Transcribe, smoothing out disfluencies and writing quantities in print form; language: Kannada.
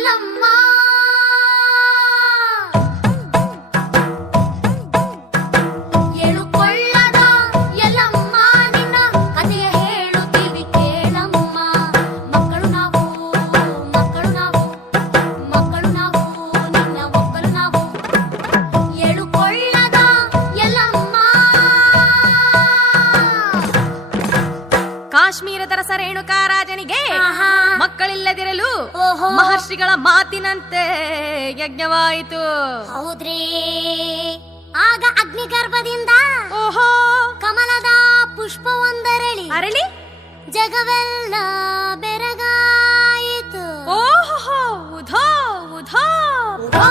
ಎಲ್ಲಮ್ಮ ಎಳುಕೊಳ್ಳದ ಎಲ್ಲಮ್ಮ ನಿನ್ನ ಕಥೆಯ ಹೇಳುತ್ತೀವಿ ಕೇಳಮ್ಮ. ಮಕ್ಕಳು ನಾವು ನಿನ್ನ ಒಕ್ಕಲು ನಾವು ಎಳುಕೊಳ್ಳದ ಎಲ್ಲಮ್ಮ. ಕಾಶ್ಮೀರದ ರಸ ರೇಣುಕಾ ರಾಜನಿಗೆ ಮಕ್ಕಳಿಲ್ಲದಿರಲು ಮಹರ್ಷಿಗಳ ಮಾತಿನಂತೆ ಯಜ್ಞವಾಯಿತು. ಹೌದ್ರಿ, ಆಗ ಅಗ್ನಿಗರ್ಭದಿಂದ ಓಹೋ ಕಮಲದ ಪುಷ್ಪವೊಂದರಳಿ ಅರಳಿ ಜಗವೆಲ್ಲ ಬೆರಗಾಯಿತು. ಓಹೋ ಉಧೋ ಉಧೋ ಉಧೋ